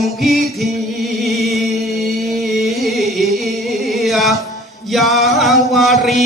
งพิธียาวารี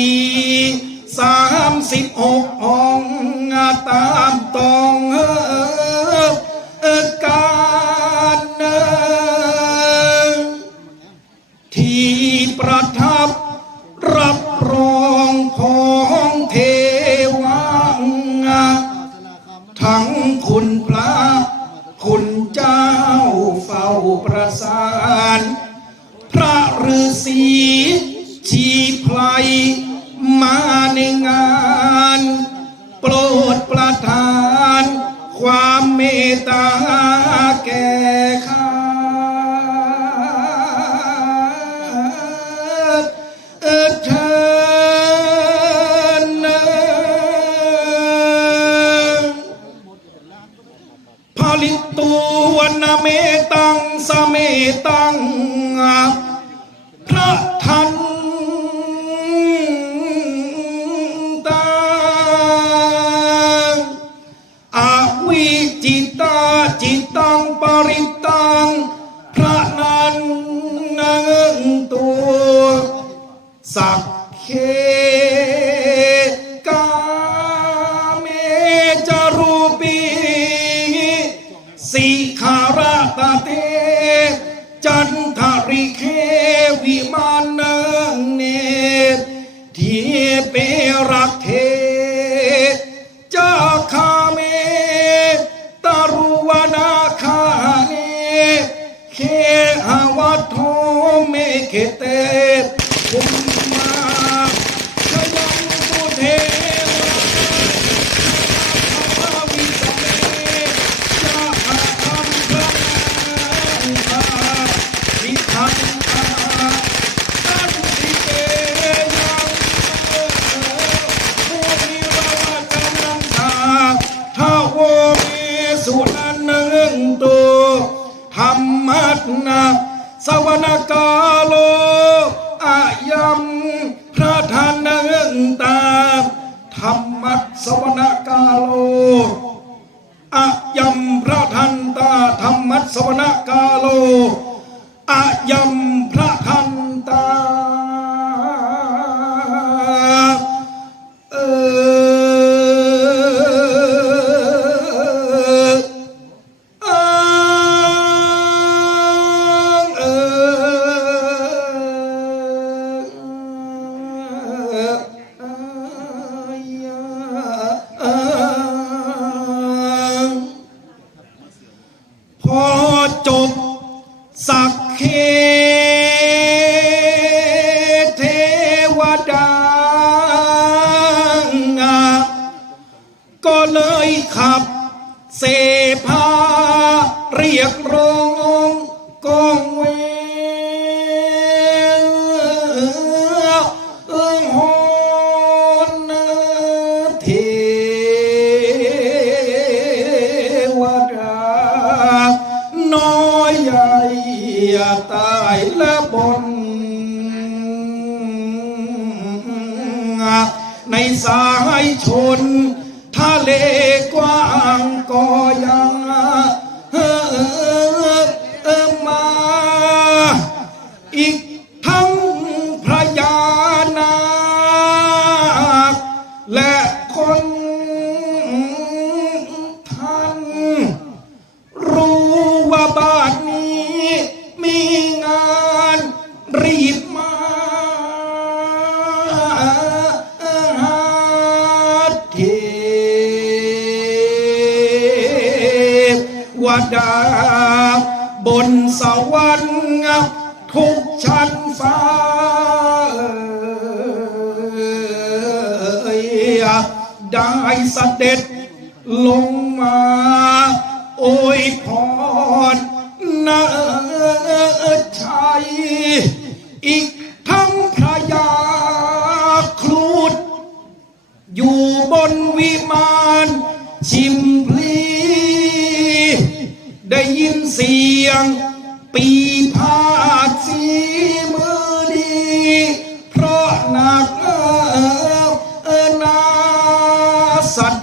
পাতাতে চার กาโลอายมพระธานังตาธรรมะสวนกาโลอายมพระธันตาธรรมะสวนกาโลอายม ขับ เสพาเรียกร้อง ชั้นฟ้าได้เสด็จลงมา โอ้ยพรนาชัยอีกทั้งพระยาครูด อยู่บนวิมานชิมพลีได้ยินเสียง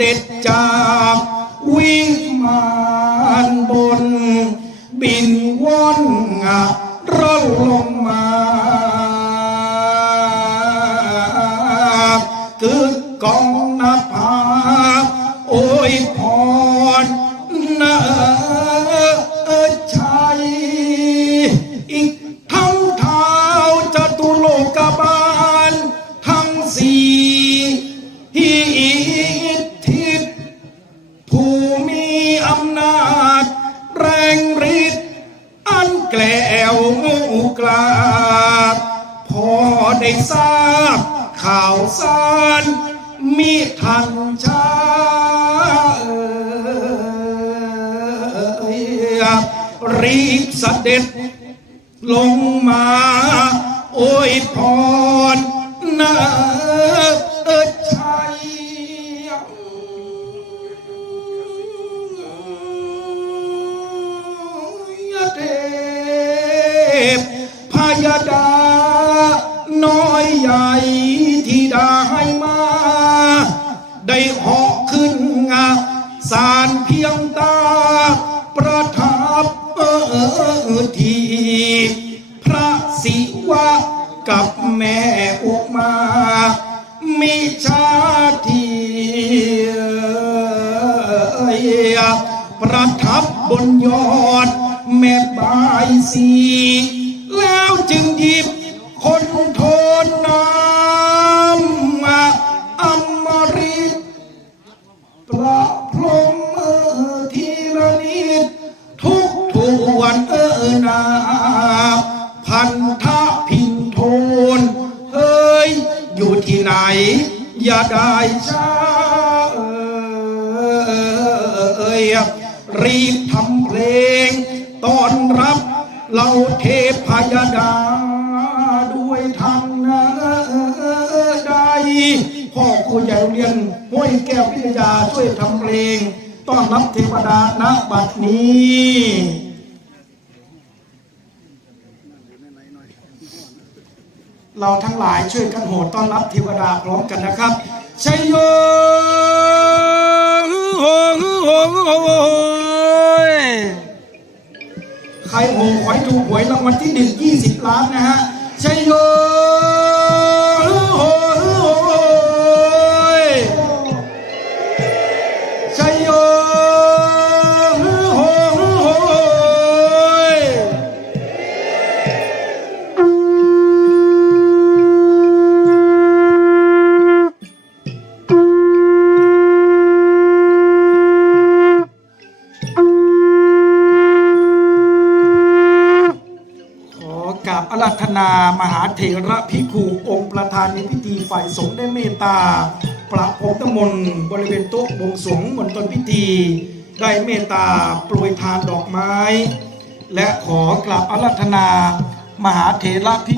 ด็จจากวิมานบน บินว่อนงะร่อนลงมา คือกองนภาโอ้ยพอ กลาบพอได้ทราบ ข่าวสารมีทันชาเอ่ยรีบเสด็จลงมา โอ้ยพรนะ วะกับแม่อุมามีชาติประทับบนยอด ได้ช้าเอ้ยรีบทำเพลงต้อนรับเราเทพยดาด้วยทางนะใดพ่อครูใหญ่โรงเรียนห้วยแก้วพิทยาช่วยทำเพลงต้อนรับเทวดาณบัดนี้ เราทั้งหลายช่วยกันโหดต้อนรับเทวดาพร้อมกันนะครับชัยโยโหโหโหโหใครโหขอให้ถูกหวยรางวัลที่หนึ่งยี่สิบล้านนะฮะชัยโยาบอาราธนามหาเถระภิกขุองค์ประธานในพิธีฝ่ายสงฆ์ได้เมตตา ประพรมน้ำมนต์บริเวณโต๊ะบวงสรวงมณฑลพิธี ได้เมตตาโปรยทานดอกไม้ และขอกราบอาราธนามหาเถระภิก